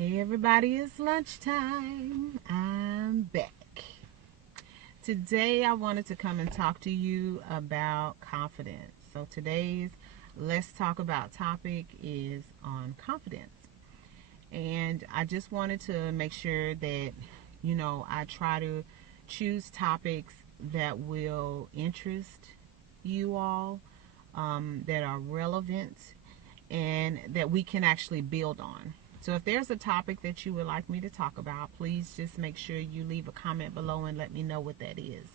Hey everybody, it's lunchtime. I'm back. Today I wanted to come and talk to you about confidence. So today's Let's Talk About topic is on confidence. And I just wanted to make sure that, I try to choose topics that will interest you all, that are relevant, and that we can actually build on. So if there's a topic that you would like me to talk about, please just make sure you leave a comment below and let me know what that is.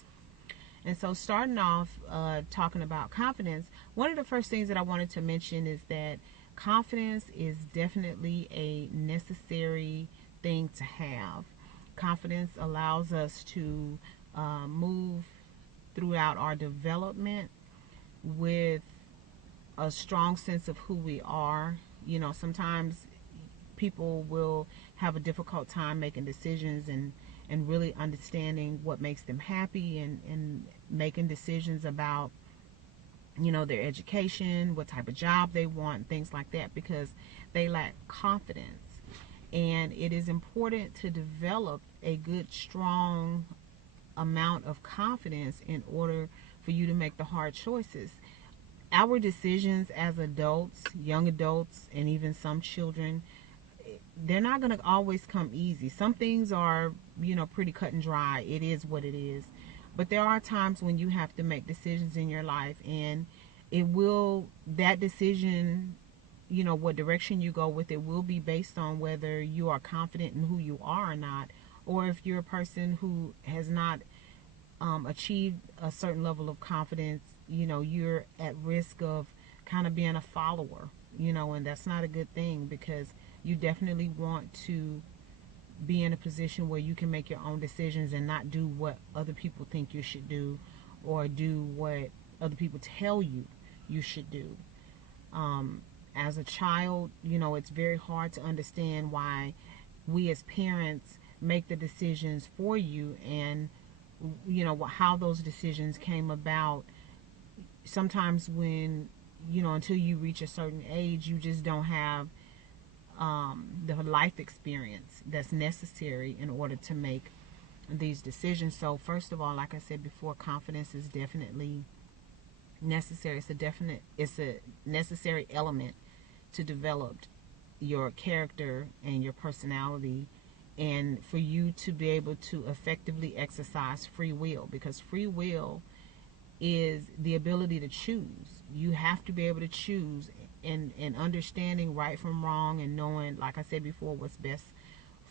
And so starting off talking about confidence, one of the first things that I wanted to mention is that confidence is definitely a necessary thing to have. Confidence allows us to move throughout our development with a strong sense of who we are. Sometimes people will have a difficult time making decisions and really understanding what makes them happy and making decisions about their education, what type of job they want, things like that, because they lack confidence. And it is important to develop a good, strong amount of confidence in order for you to make the hard choices. Our decisions as adults, young adults, and even some children, they're not going to always come easy. Some things are, pretty cut and dry. It is what it is. But there are times when you have to make decisions in your life, and that decision, what direction you go with it will be based on whether you are confident in who you are or not, or if you're a person who has not achieved a certain level of confidence. You're at risk of kind of being a follower, and that's not a good thing, because you definitely want to be in a position where you can make your own decisions and not do what other people think you should do, or do what other people tell you should do. As a child, it's very hard to understand why we as parents make the decisions for you, and how those decisions came about. Sometimes when until you reach a certain age, you just don't have the life experience that's necessary in order to make these decisions. So first of all, like I said before, confidence is definitely necessary. It's a necessary element to develop your character and your personality, and for you to be able to effectively exercise free will, because free will is the ability to choose. You have to be able to choose, and understanding right from wrong, and knowing, like I said before, what's best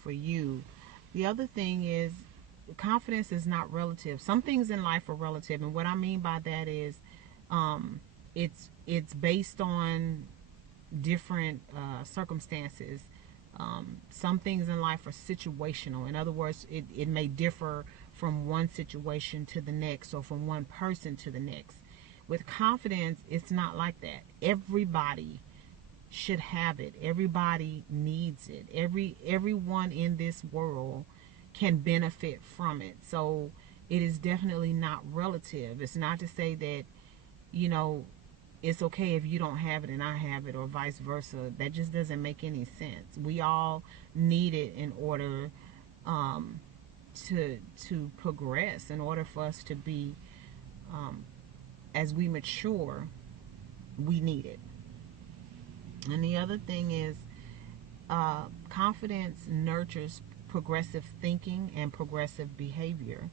for you. The other thing is, confidence is not relative. Some things in life are relative, and what I mean by that is it's based on different circumstances. Some things in life are situational. In other words, it may differ from one situation to the next, or from one person to the next. With confidence, it's not like that. Everybody should have it. Everybody needs it. Everyone in this world can benefit from it. So it is definitely not relative. It's not to say that, it's okay if you don't have it and I have it, or vice versa. That just doesn't make any sense. We all need it in order to progress, in order for us to be, as we mature, we need it. And the other thing is, confidence nurtures progressive thinking and progressive behavior.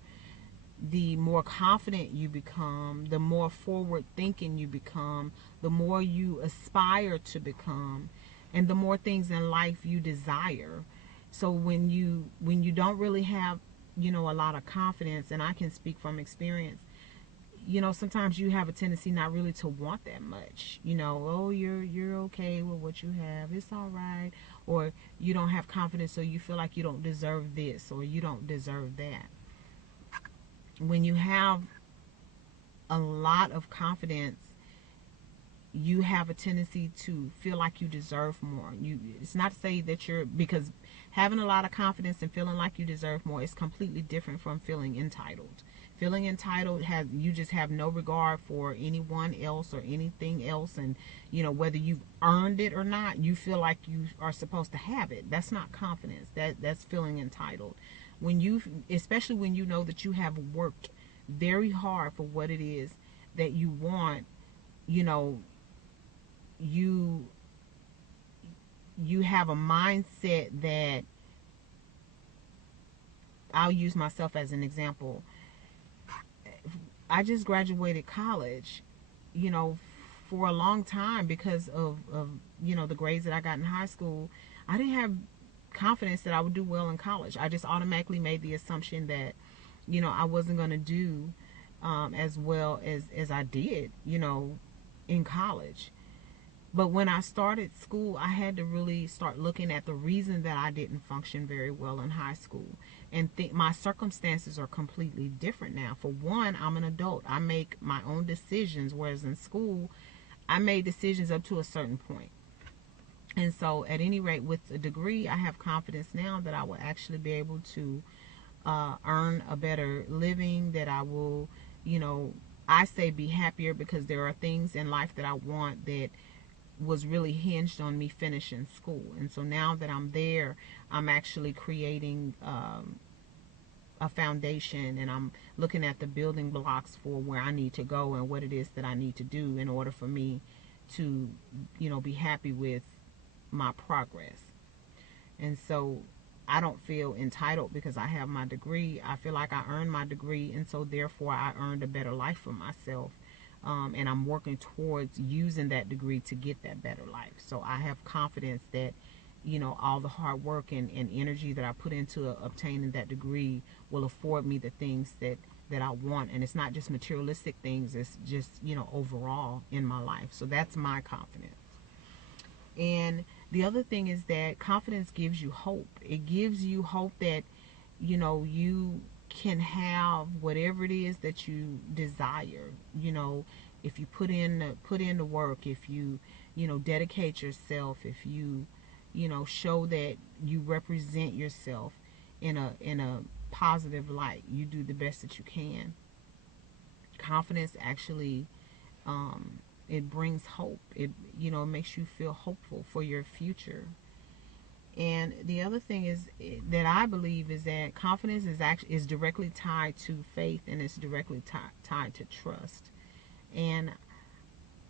The more confident you become, the more forward thinking you become, the more you aspire to become, and the more things in life you desire. So when you don't really have a lot of confidence, and I can speak from experience, sometimes you have a tendency not really to want that much. Oh, you're okay with what you have, it's all right. Or you don't have confidence, so you feel like you don't deserve this, or you don't deserve that. When you have a lot of confidence, you have a tendency to feel like you deserve more. It's not to say that because having a lot of confidence and feeling like you deserve more is completely different from feeling entitled. Feeling entitled you just have no regard for anyone else or anything else, and whether you've earned it or not, you feel like you are supposed to have it. That's not confidence. That's feeling entitled. Especially when you know that you have worked very hard for what it is that you want, you have a mindset that, I'll use myself as an example. I just graduated college, for a long time because of the grades that I got in high school. I didn't have confidence that I would do well in college. I just automatically made the assumption that, I wasn't going to do as well as I did, in college. But when I started school, I had to really start looking at the reason that I didn't function very well in high school. And my circumstances are completely different now. For one, I'm an adult. I make my own decisions, whereas in school, I made decisions up to a certain point. And so at any rate, with a degree, I have confidence now that I will actually be able to earn a better living, that I will, I say be happier, because there are things in life that I want that was really hinged on me finishing school. And so now that I'm there, I'm actually creating a foundation, and I'm looking at the building blocks for where I need to go and what it is that I need to do in order for me to, be happy with my progress. And so I don't feel entitled because I have my degree. I feel like I earned my degree, and so therefore I earned a better life for myself. And I'm working towards using that degree to get that better life. So I have confidence that, all the hard work and energy that I put into obtaining that degree will afford me the things that I want. And it's not just materialistic things, it's just, overall in my life. So that's my confidence. And the other thing is that confidence gives you hope. It gives you hope that, you can have whatever it is that you desire. If you put in the work, if you dedicate yourself, if you show that you represent yourself in a positive light, you do the best that you can. Confidence actually it brings hope. It makes you feel hopeful for your future. And the other thing is that I believe is that confidence is directly tied to faith, and it's directly tied to trust. And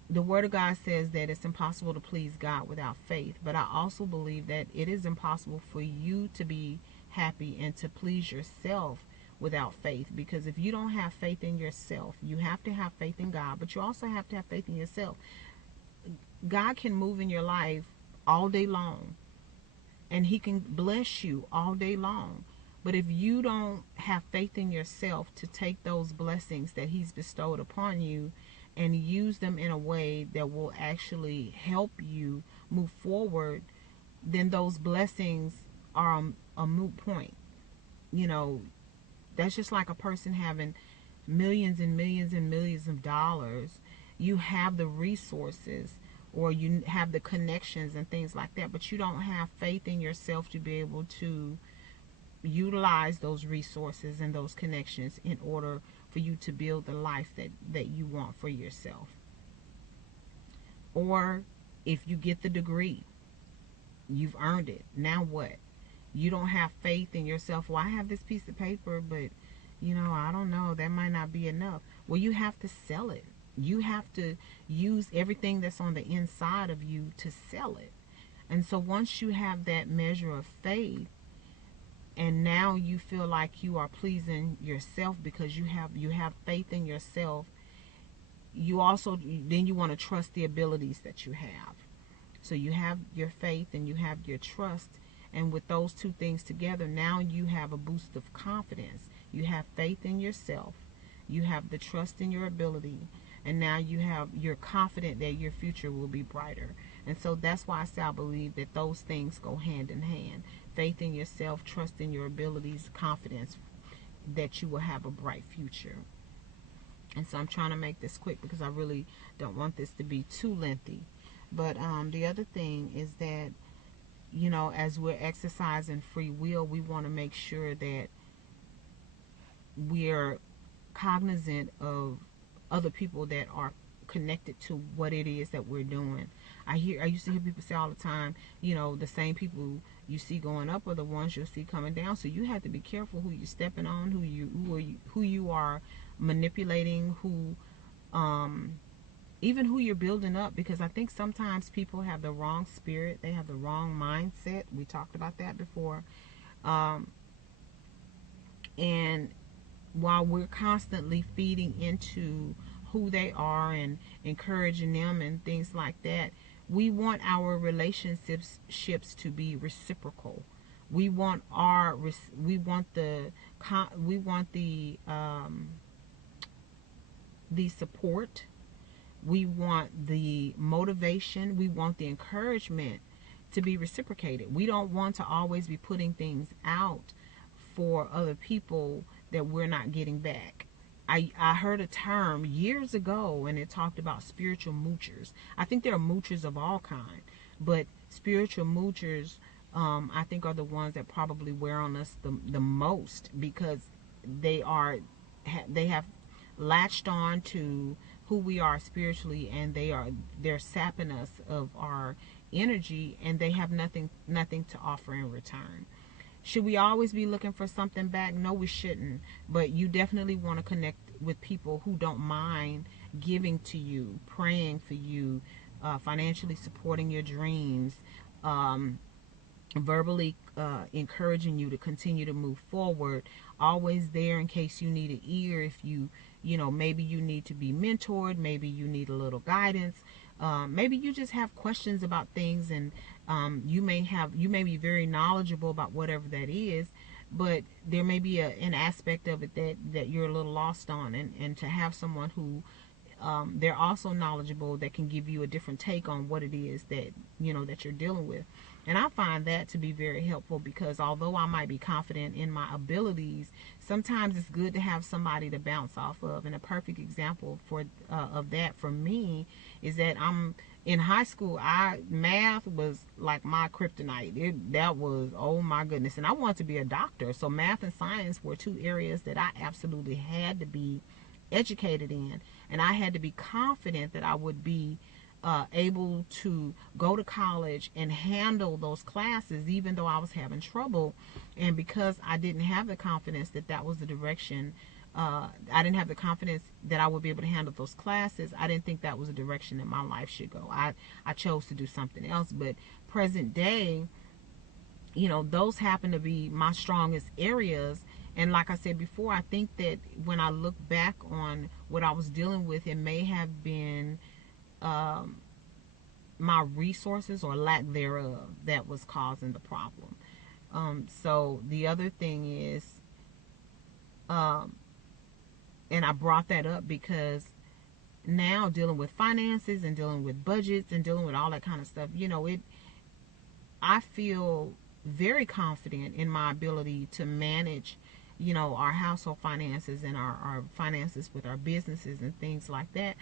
the Word of God says that it's impossible to please God without faith. But I also believe that it is impossible for you to be happy and to please yourself without faith. Because if you don't have faith in yourself, you have to have faith in God, but you also have to have faith in yourself. God can move in your life all day long, and He can bless you all day long. But if you don't have faith in yourself to take those blessings that He's bestowed upon you and use them in a way that will actually help you move forward, then those blessings are a moot point. That's just like a person having millions and millions and millions of dollars. You have the resources, or you have the connections and things like that, but you don't have faith in yourself to be able to utilize those resources and those connections in order for you to build the life that you want for yourself. Or if you get the degree, you've earned it. Now what? You don't have faith in yourself. Well, I have this piece of paper, but I don't know, that might not be enough. Well, you have to sell it. You have to use everything that's on the inside of you to sell it. And so once you have that measure of faith, and now you feel like you are pleasing yourself because you have faith in yourself, you want to trust the abilities that you have. So you have your faith and you have your trust, and with those two things together, now you have a boost of confidence. You have faith in yourself, you have the trust in your ability, and now you're confident that your future will be brighter. And so that's why I say I believe that those things go hand in hand. Faith in yourself, trust in your abilities, confidence that you will have a bright future. And so I'm trying to make this quick because I really don't want this to be too lengthy. But the other thing is that, you know, as we're exercising free will, we want to make sure that we're cognizant of other people that are connected to what it is that we're doing. I used to hear people say all the time, you know, the same people you see going up are the ones you'll see coming down. So you have to be careful who you're stepping on, who you are manipulating, even who you're building up, because I think sometimes people have the wrong spirit, they have the wrong mindset. We talked about that before. And while we're constantly feeding into who they are and encouraging them and things like that, we want our relationships to be reciprocal. We want the support. We want the motivation. We want the encouragement to be reciprocated. We don't want to always be putting things out for other people that we're not getting back. I heard a term years ago, and it talked about spiritual moochers. I think there are moochers of all kinds, but spiritual moochers, I think, are the ones that probably wear on us the most, because they have latched on to who we are spiritually, and they're sapping us of our energy, and they have nothing to offer in return. Should we always be looking for something back? No, we shouldn't. But you definitely want to connect with people who don't mind giving to you, praying for you, financially supporting your dreams, verbally encouraging you to continue to move forward, always there in case you need an ear. If you know, maybe you need to be mentored, maybe you need a little guidance, maybe you just have questions about things, and you may be very knowledgeable about whatever that is, but there may be an aspect of it that you're a little lost on, and to have someone who they're also knowledgeable, that can give you a different take on what it is that you're dealing with. And I find that to be very helpful, because although I might be confident in my abilities, sometimes it's good to have somebody to bounce off of. And a perfect example of that for me is that I'm in high school. Math was like my kryptonite. That was, oh my goodness. And I wanted to be a doctor. So math and science were two areas that I absolutely had to be educated in. And I had to be confident that I would be able to go to college and handle those classes, even though I was having trouble. And because I didn't have the confidence that was the direction, I didn't have the confidence that I would be able to handle those classes, I didn't think that was the direction that my life should go. I chose to do something else. But present day, those happen to be my strongest areas. And like I said before, I think that when I look back on what I was dealing with, it may have been my resources or lack thereof that was causing the problem. So the other thing is, and I brought that up because now dealing with finances and dealing with budgets and dealing with all that kind of stuff, I feel very confident in my ability to manage, our household finances and our finances with our businesses and things like that.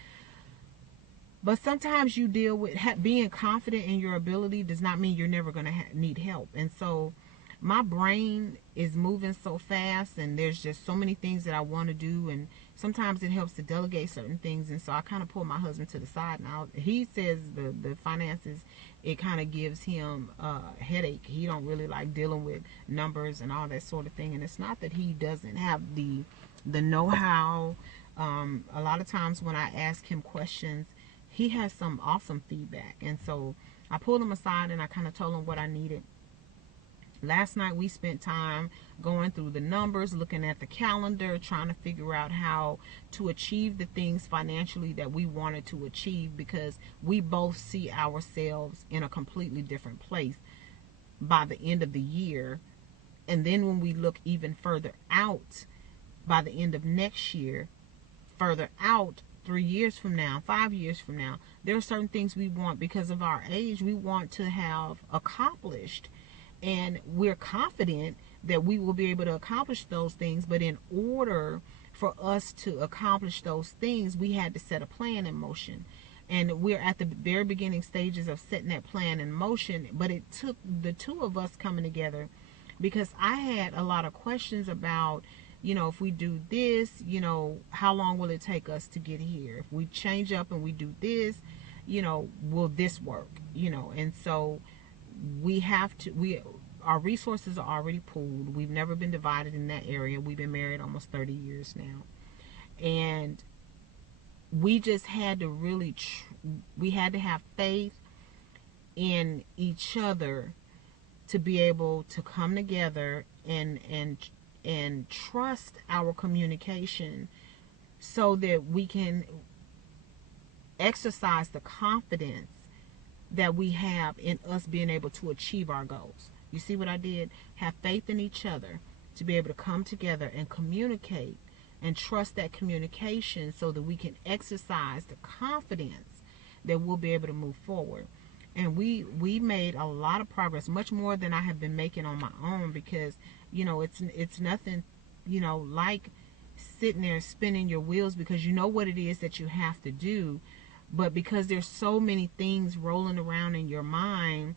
But sometimes you deal with being confident in your ability does not mean you're never going to need help. And so my brain is moving so fast, and there's just so many things that I want to do, and sometimes it helps to delegate certain things. And so I kind of pull my husband to the side. Now he says the finances, it kind of gives him a headache. He don't really like dealing with numbers and all that sort of thing. And it's not that he doesn't have the know-how. A lot of times when I ask him questions, he has some awesome feedback. And so I pulled him aside and I kind of told him what I needed. Last night we spent time going through the numbers, looking at the calendar, trying to figure out how to achieve the things financially that we wanted to achieve, because we both see ourselves in a completely different place by the end of the year. And then when we look even further out, by the end of next year, further out, 3 years from now, 5 years from now, there are certain things we want, because of our age, we want to have accomplished. And we're confident that we will be able to accomplish those things. But in order for us to accomplish those things, we had to set a plan in motion. And we're at the very beginning stages of setting that plan in motion. But it took the two of us coming together, because I had a lot of questions about, if we do this, how long will it take us to get here? If we change up and we do this, will this work? And so our resources are already pooled. We've never been divided in that area. We've been married almost 30 years now. And we just had to really, we had to have faith in each other to be able to come together and trust our communication, so that we can exercise the confidence that we have in us being able to achieve our goals. You see what I did? Have faith in each other to be able to come together and communicate, and trust that communication, so that we can exercise the confidence that we'll be able to move forward. And we made a lot of progress, much more than I have been making on my own, because it's nothing like sitting there spinning your wheels, because you know what it is that you have to do, but because there's so many things rolling around in your mind,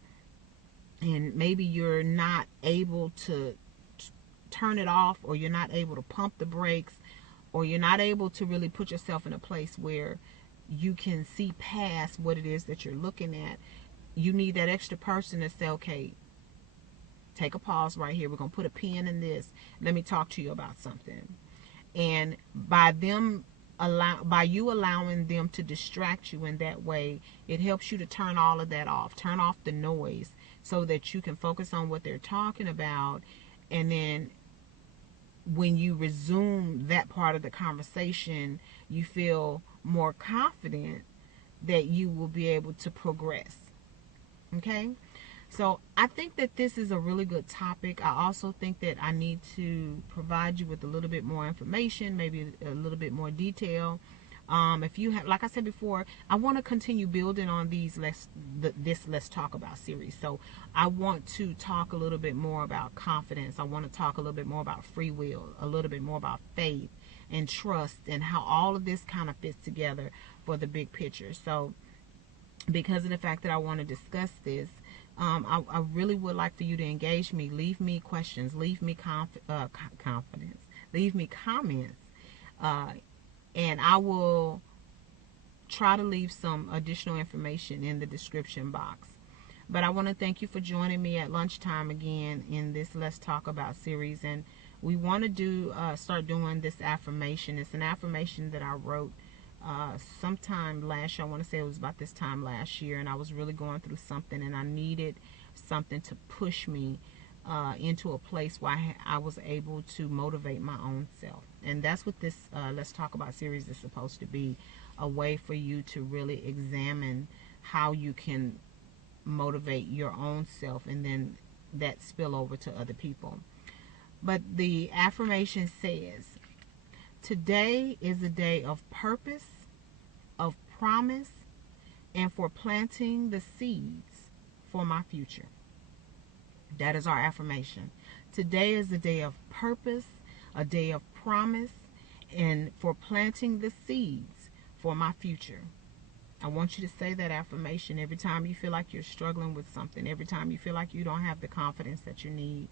and maybe you're not able to turn it off, or you're not able to pump the brakes, or you're not able to really put yourself in a place where you can see past what it is that you're looking at. You need that extra person to say, okay, take a pause right here. We're going to put a pin in this. Let me talk to you about something. And by you allowing them to distract you in that way, it helps you to turn all of that off. Turn off the noise, so that you can focus on what they're talking about. And then when you resume that part of the conversation, you feel more confident that you will be able to progress. Okay? So I think that this is a really good topic. I also think that I need to provide you with a little bit more information, maybe a little bit more detail. If you have, like I said before, I want to continue building on this Let's Talk About series. So I want to talk a little bit more about confidence. I want to talk a little bit more about free will, a little bit more about faith and trust, and how all of this kind of fits together for the big picture. So because of the fact that I want to discuss this, I really would like for you to engage me. Leave me questions. Leave me confidence. Leave me comments. And I will try to leave some additional information in the description box. But I want to thank you for joining me at lunchtime again in this Let's Talk About series. And we want to start doing this affirmation. It's an affirmation that I wrote sometime last year. I want to say it was about this time last year, and I was really going through something, and I needed something to push me into a place where I was able to motivate my own self. And that's what this Let's Talk About series is supposed to be, a way for you to really examine how you can motivate your own self, and then that spill over to other people. But the affirmation says, today is a day of purpose, of promise, and for planting the seeds for my future. That is our affirmation. Today is a day of purpose, a day of promise, and for planting the seeds for my future. I want you to say that affirmation every time you feel like you're struggling with something, every time you feel like you don't have the confidence that you need,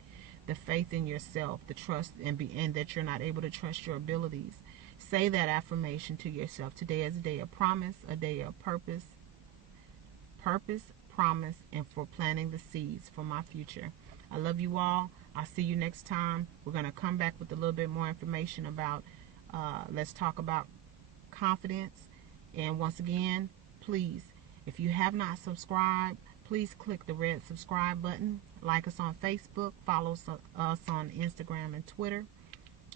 the faith in yourself, the trust, and that you're not able to trust your abilities. Say that affirmation to yourself. Today is a day of promise, a day of purpose, promise, and for planting the seeds for my future. I love you all. I'll see you next time. We're going to come back with a little bit more information about Let's Talk About confidence. And once again, please, if you have not subscribed, please click the red subscribe button. Like us on Facebook. Follow us on Instagram and Twitter.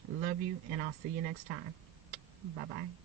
Love you, and I'll see you next time. Bye-bye.